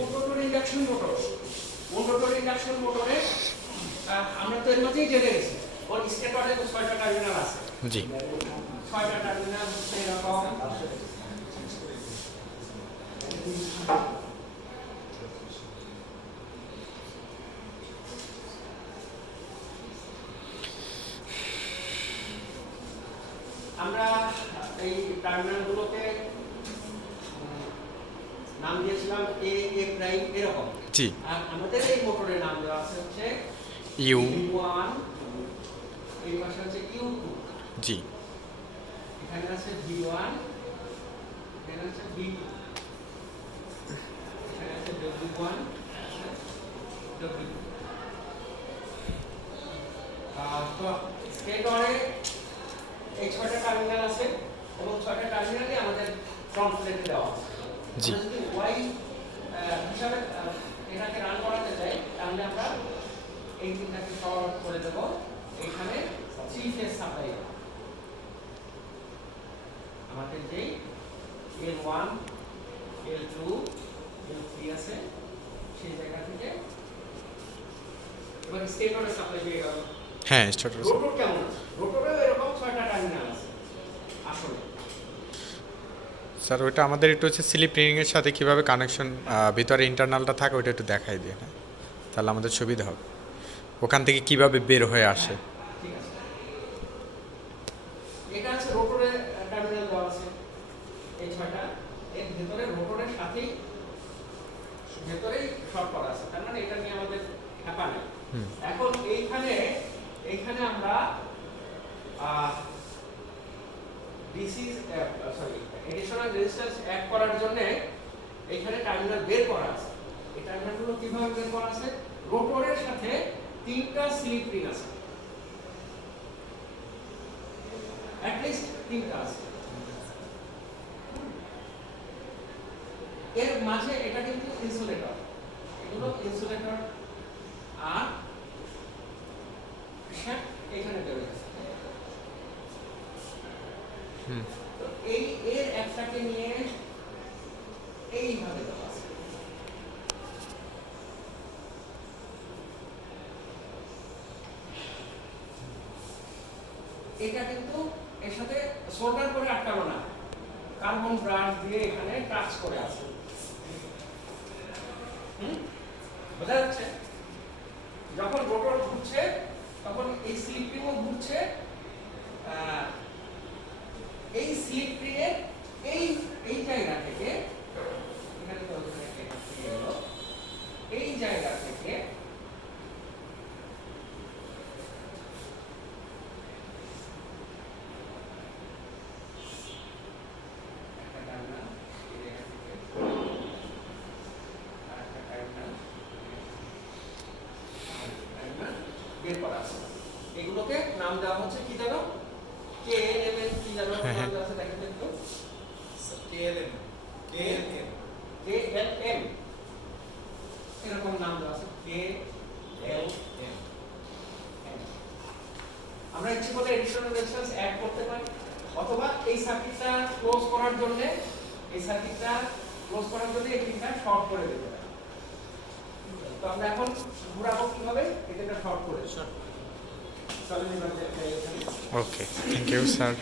Motor induction motor, motor induction মোটরে আমরা তো এর মধ্যেই জেনে গেছি ওর স্টেটরে তো 6টা টার্মিনাল আছে। জি 6টা টার্মিনাল হচ্ছে এরকম। আমরা এই টার্মিনালগুলোকে নাম দিয়েছিলাম এ এ প্রাইম এরকম। জি আর আমাদের এই মোটরের নাম দেওয়া আছে হচ্ছে ইউ U1, এই পাশে হচ্ছে U2, জি এখানে আছে V1, এখানে আছে V2, এখানে আছে W1, W2। তো স্টেটরে এই 6টা টার্মিনাল আছে এবং 6টা টার্মিনালই আমাদের ফ্রন্ট প্লেটে দেওয়া আছে। জি আমরা যদি ওয়াই হিসাবে এটাকে রান করাতে চাই তাহলে আমরা এই তিনটাকে শর্ট করে দেব। এখানে 3 ফেজ সাপ্লাই আমাদের যে L1 L2 L3 আছে সেই জায়গা থেকে এবার স্টেটরে সাপ্লাই পেয়ে গেল। হ্যাঁ স্টার্টার রোটর কেমন আছে? রোটরেও এরকম 6টা টার্মিনাল আছে আসলে। স্যার ওইটা আমাদের একটু হচ্ছে স্লিপ রিংয়ের সাথে কীভাবে কানেকশন ভিতরে ইন্টারনালটা থাকে ওইটা একটু দেখাই দিয়ে, হ্যাঁ তাহলে আমাদের সুবিধা হবে ওখান থেকে কিভাবে বের হয়ে আসে। ঠিক আছে, এটা আছে রোটরে টার্মিনাল দেওয়া আছে এই 6টা। এর ভিতরে রোটরের সাথেই ভেতরেই শর্ট করা আছে, তার মানে এটা নিয়ে আমাদের হ্যাপা নেই। এখন এইখানে আমরা DC sorry additional resistance add করার জন্য এখানে টার্মিনাল বের করা আছে। এই টার্মিনালগুলো কিভাবে বের করা আছে? রোটরের সাথে 3টা স্লিপ রিং আছে, at least 3টা আছে। এর মাঝে এটা কিন্তু ইনসুলেটর, এগুলো ইনসুলেটর আর শ্যাফট এখানে বের হয়েছে। তো এই এর একটাকে নিয়ে এইভাবে দেওয়া আছে। এটা কিন্তু এর সাথে সোল্ডার করে আটকানো না, কার্বন ব্রাশ দিয়ে এখানে টাচ করে আছে। বোঝা যাচ্ছে? যখন রোটর ঘুরছে তখন এই স্লিপ রিংও ঘুরছে। এই স্লিপ রিংয়ের এই জায়গা থেকে এখানে তো এই জায়গা থেকে বের করা আছে। এগুলোকে নাম দেওয়া হচ্ছে কি জানো? KLM কি জানো নাম দেওয়া আছে দেখেন একটু। KLM এরকম নাম দেওয়া আছে KLM। আমরা ইচ্ছে করলে এডিশনাল রেজিস্ট্যান্স অ্যাড করতে পারি অথবা এই সার্কিটটা ক্লোজ করার জন্য এই তিনটা শর্ট করে দিতে পারি। তো আমরা এখন ঘোরাবো কিভাবে? এটা শর্ট করে ওকে থ্যাংক ইউ স্যার।